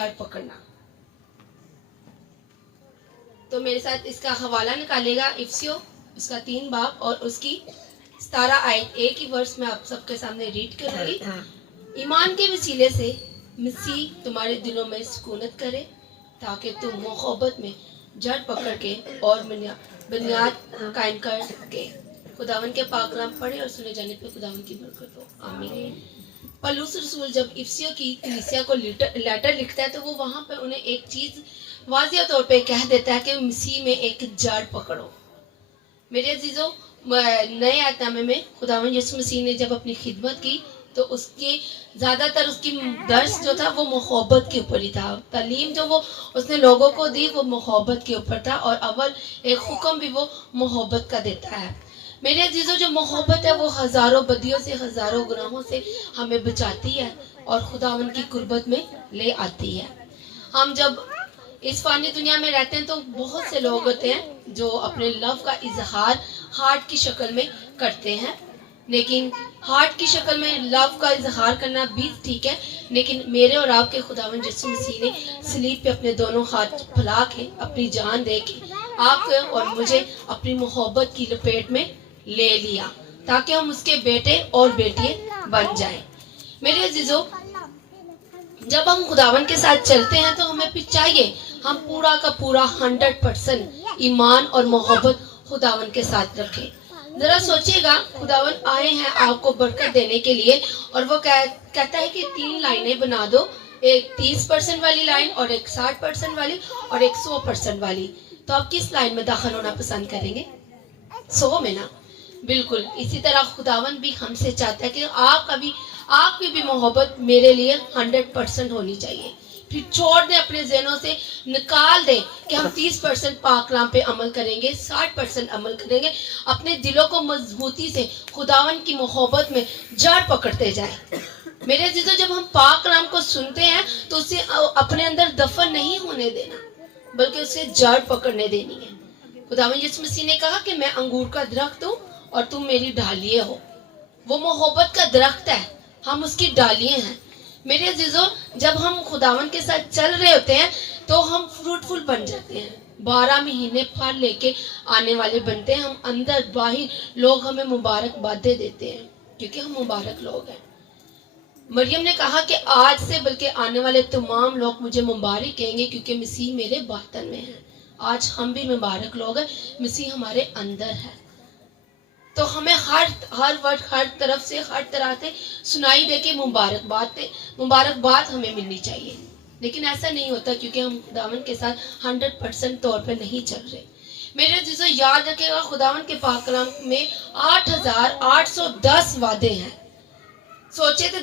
جھاڑ پکڑنا. تو میرے ساتھ اس کا حوالہ نکالے گا افسیو اس کا 3 باب اور اس کی 17 آیت. ایک ہی ورس میں آپ سب کے سامنے ریڈ کروں گی. ایمان کے وسیلے سے مسیح تمہارے دلوں میں سکونت کرے تاکہ تم محبت میں جڑ پکڑ کے اور بنیاد قائم کر سکے. خداوند کے پاک کلام پڑھے اور سنے جانے پہ خداوند کی برکت ہو. آمین. پولس رسول جب افسیو کی کلیسیا کو لیٹر لکھتا ہے تو وہ وہاں پہ انہیں ایک چیز واضح طور پہ کہہ دیتا ہے کہ مسیح میں ایک جڑ پکڑو. میرے عزیزو، نئے عہد نامے میں خداوند یسوع مسیح نے جب اپنی خدمت کی تو اس کی زیادہ تر اس کی درس جو تھا وہ محبت کے اوپر ہی تھا. تعلیم جو وہ اس نے لوگوں کو دی وہ محبت کے اوپر تھا اور اول ایک حکم بھی وہ محبت کا دیتا ہے. میرے عزیزو، جو محبت ہے وہ ہزاروں بدیوں سے ہزاروں گناہوں سے ہمیں بچاتی ہے اور خداوند کی قربت میں لے آتی ہے. ہم جب اس فانی دنیا میں رہتے ہیں تو بہت سے لوگ ہوتے ہیں جو اپنے لو کا اظہار ہارٹ کی شکل میں کرتے ہیں. لیکن ہارٹ کی شکل میں لو کا اظہار کرنا بھی ٹھیک ہے، لیکن میرے اور آپ کے خداوند یسوع مسیح نے صلیب پہ اپنے دونوں ہاتھ پھیلا کے اپنی جان دے کے آپ اور مجھے اپنی محبت کی لپیٹ میں لے لیا تاکہ ہم اس کے بیٹے اور بیٹیاں بن جائیں. میرے عزیزو، جب ہم خداوند کے ساتھ چلتے ہیں تو ہمیں پھر چاہیے ہم پورا کا پورا 100% ایمان اور محبت خداوند کے ساتھ رکھیں. ذرا سوچئے گا، خداوند آئے ہیں آپ کو برکت دینے کے لیے اور وہ کہتا ہے کہ 3 لائنیں بنا دو، ایک 30% والی لائن اور ایک 60% والی اور ایک 100% والی. تو آپ کس لائن میں داخل ہونا پسند کریں گے؟ 100 میں نا؟ بالکل اسی طرح خداوند بھی ہم سے چاہتا ہے کہ آپ کی بھی محبت میرے لیے 100% ہونی چاہیے. پھر چھوڑ دیں، اپنے ذہنوں سے نکال دیں کہ ہم 30% پاک کلام پہ عمل کریں گے، 60% عمل کریں گے. اپنے دلوں کو مضبوطی سے خداوند کی محبت میں جڑ پکڑتے جائیں. میرے عزیزو، جب ہم پاک کلام کو سنتے ہیں تو اسے اپنے اندر دفن نہیں ہونے دینا بلکہ اسے جڑ پکڑنے دینی ہے. خداوند یسوع مسیح نے کہا کہ میں انگور کا درخت ہوں اور تم میری ڈالیاں ہو. وہ محبت کا درخت ہے، ہم اس کی ڈالیاں ہیں. میرے عزیزو، جب ہم خداوند کے ساتھ چل رہے ہوتے ہیں تو ہم فروٹفل بن جاتے ہیں، 12 مہینے پھل لے کے آنے والے بنتے ہیں. ہم اندر باہر لوگ ہمیں مبارک بادیں دیتے ہیں کیونکہ ہم مبارک لوگ ہیں. مریم نے کہا کہ آج سے بلکہ آنے والے تمام لوگ مجھے مبارک کہیں گے کیونکہ مسیح میرے باطن میں ہے. آج ہم بھی مبارک لوگ ہیں، مسیح ہمارے اندر ہے. تو ہمیں ہر وقت ہر طرف سے ہر طرح سے سنائی دے کے مبارکباد ہمیں ملنی چاہیے. لیکن ایسا نہیں ہوتا کیونکہ ہم خداوند کے ساتھ 100% طور پہ نہیں چل رہے. میرے عزیزو، یاد رکھے گا خداوند کے پاک کلام میں 8810 وعدے ہیں. سوچے تو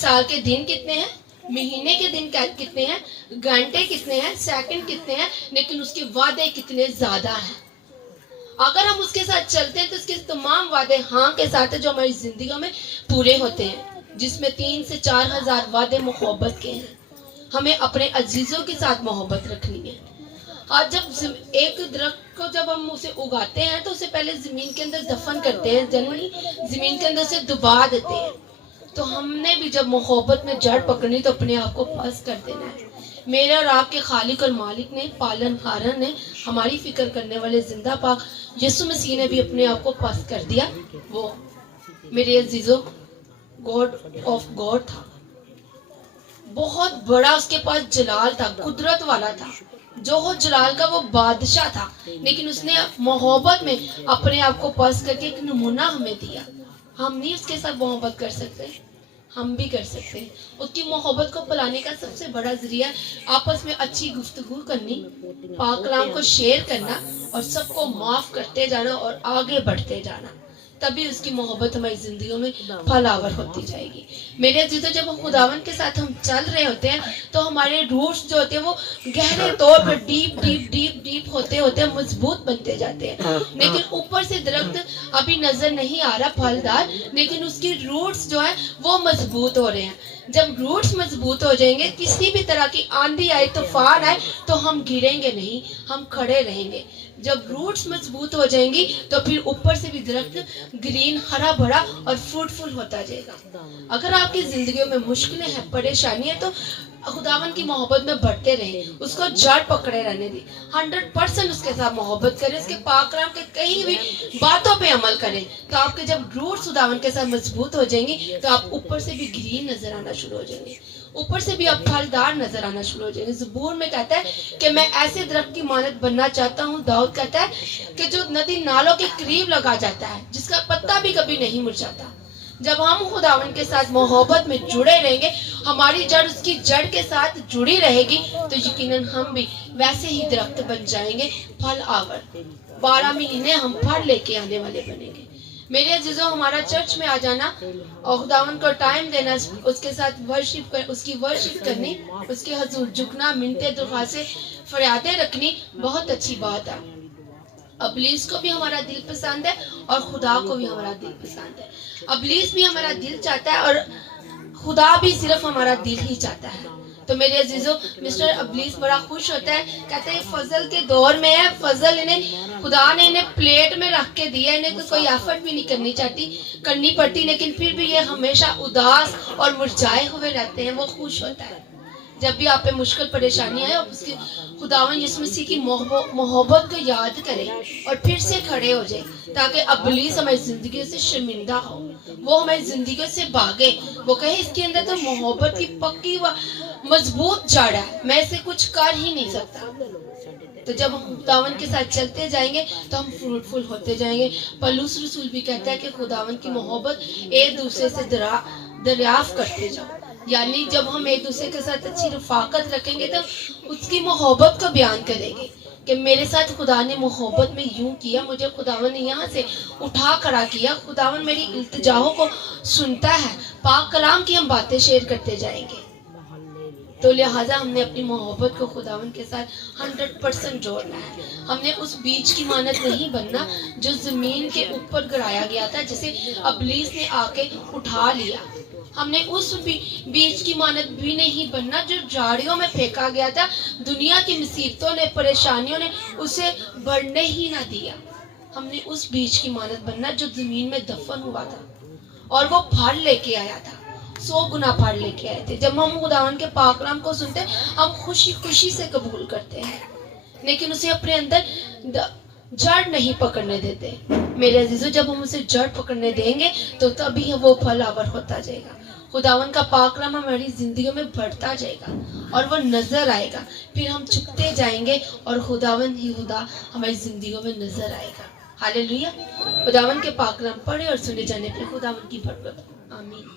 سال کے دن کتنے ہیں، مہینے کے دن کتنے ہیں، گھنٹے کتنے ہیں، سیکنڈ کتنے ہیں، لیکن اس کے وعدے کتنے زیادہ ہیں. اگر ہم اس کے ساتھ چلتے ہیں تو اس کے تمام وعدے ہاں کے ساتھ ہیں جو ہماری زندگیوں میں پورے ہوتے ہیں، جس میں 3 سے 4 ہزار وعدے محبت کے ہیں. ہمیں اپنے عزیزوں کے ساتھ محبت رکھنی ہے. اور جب ایک درخت کو جب ہم اسے اگاتے ہیں تو اسے پہلے زمین کے اندر دفن کرتے ہیں، جنرلی زمین کے اندر سے دبا دیتے ہیں. تو ہم نے بھی جب محبت میں جڑ پکڑنی تو اپنے آپ کو پس کر دینا ہے. میرے اور آپ کے خالق اور مالک نے، پالن ہارن نے، ہماری فکر کرنے والے زندہ پاک یسوع مسیح نے بھی اپنے آپ کو پس کر دیا. وہ میرے عزیزو گاڈ آف گاڈ تھا، بہت بڑا اس کے پاس جلال تھا، قدرت والا تھا، جو جلال کا وہ بادشاہ تھا. لیکن اس نے محبت میں اپنے آپ کو پس کر کے ایک نمونہ ہمیں دیا. ہم نہیں اس کے ساتھ محبت کر سکتے؟ ہم بھی کر سکتے ہیں. اس کی محبت کو پلانے کا سب سے بڑا ذریعہ آپس میں اچھی گفتگو کرنی، پاک کلام کو شیئر کرنا اور سب کو معاف کرتے جانا اور آگے بڑھتے جانا. تبھی اس کی محبت ہماری زندگیوں میں پھلاور ہوتی جائے گی. میرے عزیزو، جب ہم خداوند کے ساتھ ہم چل رہے ہوتے ہیں تو ہمارے روٹس جو ہوتے ہیں وہ گہرے طور پر ڈیپ ہوتے مضبوط بنتے جاتے ہیں. لیکن اوپر سے درخت ابھی نظر نہیں آ رہا پھلدار، لیکن اس کی روٹس جو ہے وہ مضبوط ہو رہے ہیں. جب روٹس مضبوط ہو جائیں گے, کسی بھی طرح کی آندھی آئے, طوفان آئے, تو ہم گریں گے نہیں, ہم کھڑے رہیں گے. جب روٹس مضبوط ہو جائیں گی تو پھر اوپر سے بھی درخت گرین, ہرا بھرا اور فروٹفل ہوتا جائے گا. اگر آپ کی زندگیوں میں مشکلیں ہیں, پریشانیاں, تو خداوند کی محبت میں بڑھتے رہیں, اس کو جڑ پکڑے رہنے دی, 100% اس کے ساتھ محبت کریں, اس کے پاک کلام کے کہیں بھی باتوں پہ عمل کریں. تو آپ کے جب روٹس خداوند کے ساتھ مضبوط ہو جائیں گی تو آپ اوپر سے بھی گرین نظر آنا شروع ہو جائیں گے, اوپر سے بھی آپ پھلدار نظر آنا شروع ہو جائیں گے. زبور میں کہتا ہے کہ میں ایسے درخت کی مانند بننا چاہتا ہوں. داؤد کہتا ہے کہ جو ندی نالوں کے قریب لگا جاتا ہے, جس کا پتا بھی کبھی نہیں مرجھاتا. جب ہم خداوند کے ساتھ محبت میں جڑے رہیں گے, ہماری جڑ اس کی جڑ کے ساتھ جڑی رہے گی, تو یقیناً ہم بھی ویسے ہی درخت بن جائیں گے, پھل آور. 12 مہینے ہم پھل لے کے آنے والے بنیں گے. میرے عزیزوں, ہمارا چرچ میں آ جانا اور خداوند کو ٹائم دینا, اس کے ساتھ اس کی ورشپ کرنی, اس کے حضور جھکنا, منتیں, درخواستیں, فریادیں رکھنی بہت اچھی بات ہے. ابلیس کو بھی ہمارا دل پسند ہے اور خدا کو بھی ہمارا دل پسند ہے. ابلیس بھی ہمارا دل چاہتا ہے اور خدا بھی صرف ہمارا دل ہی چاہتا ہے. تو میرے عزیزوں, مسٹر ابلیس بڑا خوش ہوتا ہے, کہتے ہیں فضل کے دور میں ہے, فضل انہیں خدا نے انہیں پلیٹ میں رکھ کے دیا, انہیں تو کوئی ایفرٹ بھی نہیں کرنی پڑتی, لیکن پھر بھی یہ ہمیشہ اداس اور مرجھائے ہوئے رہتے ہیں. وہ خوش ہوتا ہے جب بھی آپ پہ مشکل پریشانی آئے, اس کی خداوند یسوع مسیح کی محبت کو یاد کریں اور پھر سے کھڑے ہو جائیں, تاکہ ابلیس ہماری زندگی سے شرمندہ ہو, وہ ہماری زندگی سے بھاگے, وہ کہے اس کے اندر تو محبت کی پکی و مضبوط جڑ ہے, میں اسے کچھ کر ہی نہیں سکتا. تو جب ہم خداوند کے ساتھ چلتے جائیں گے تو ہم فروٹفل ہوتے جائیں گے. پولس رسول بھی کہتا ہے کہ خداوند کی محبت ایک دوسرے سے دریافت کرتے جاؤ, یعنی جب ہم ایک دوسرے کے ساتھ اچھی رفاقت رکھیں گے تو اس کی محبت کو بیان کریں گے کہ میرے ساتھ خدا نے محبت میں یوں کیا, مجھے خداوند نے یہاں سے اٹھا کھڑا کیا, خداوند میری التجاؤں کو سنتا ہے. پاک کلام کی ہم باتیں شیئر کرتے جائیں گے. تو لہٰذا ہم نے اپنی محبت کو خداوند کے ساتھ 100% جوڑنا ہے. ہم نے اس بیج کی مانند نہیں بننا جو زمین کے اوپر گرایا گیا تھا, جسے ابلیس نے آ کے اٹھا لیا. ہم نے اس بیج کی مانند بھی نہیں بننا جو جھاڑیوں میں پھینکا گیا تھا. دنیا کی مصیبتوں نے, پریشانیوں نے اسے بڑھنے ہی نہ دیا. ہم نے اس بیج کی مانند بننا جو زمین میں دفن ہوا تھا اور وہ پھل لے کے آیا تھا, 100 گنا پھل لے کے آئے تھے. جب ہم خداوند کے پاک کلام کو سنتے ہیں, ہم خوشی خوشی سے قبول کرتے ہیں, لیکن اسے اپنے اندر جڑ نہیں پکڑنے دیتے. میرے عزیزوں, جب ہم اسے جڑ پکڑنے دیں گے تو تبھی وہ پھل آور ہوتا جائے گا. خداوند کا پاک کلام ہماری زندگیوں میں بڑھتا جائے گا اور وہ نظر آئے گا. پھر ہم چھپتے جائیں گے اور خداوند ہی خدا ہماری زندگیوں میں نظر آئے گا. ہاللیلویا. خداوند کے پاک کلام پڑھے اور سنے جانے پہ خداوند کی برکت. آمین.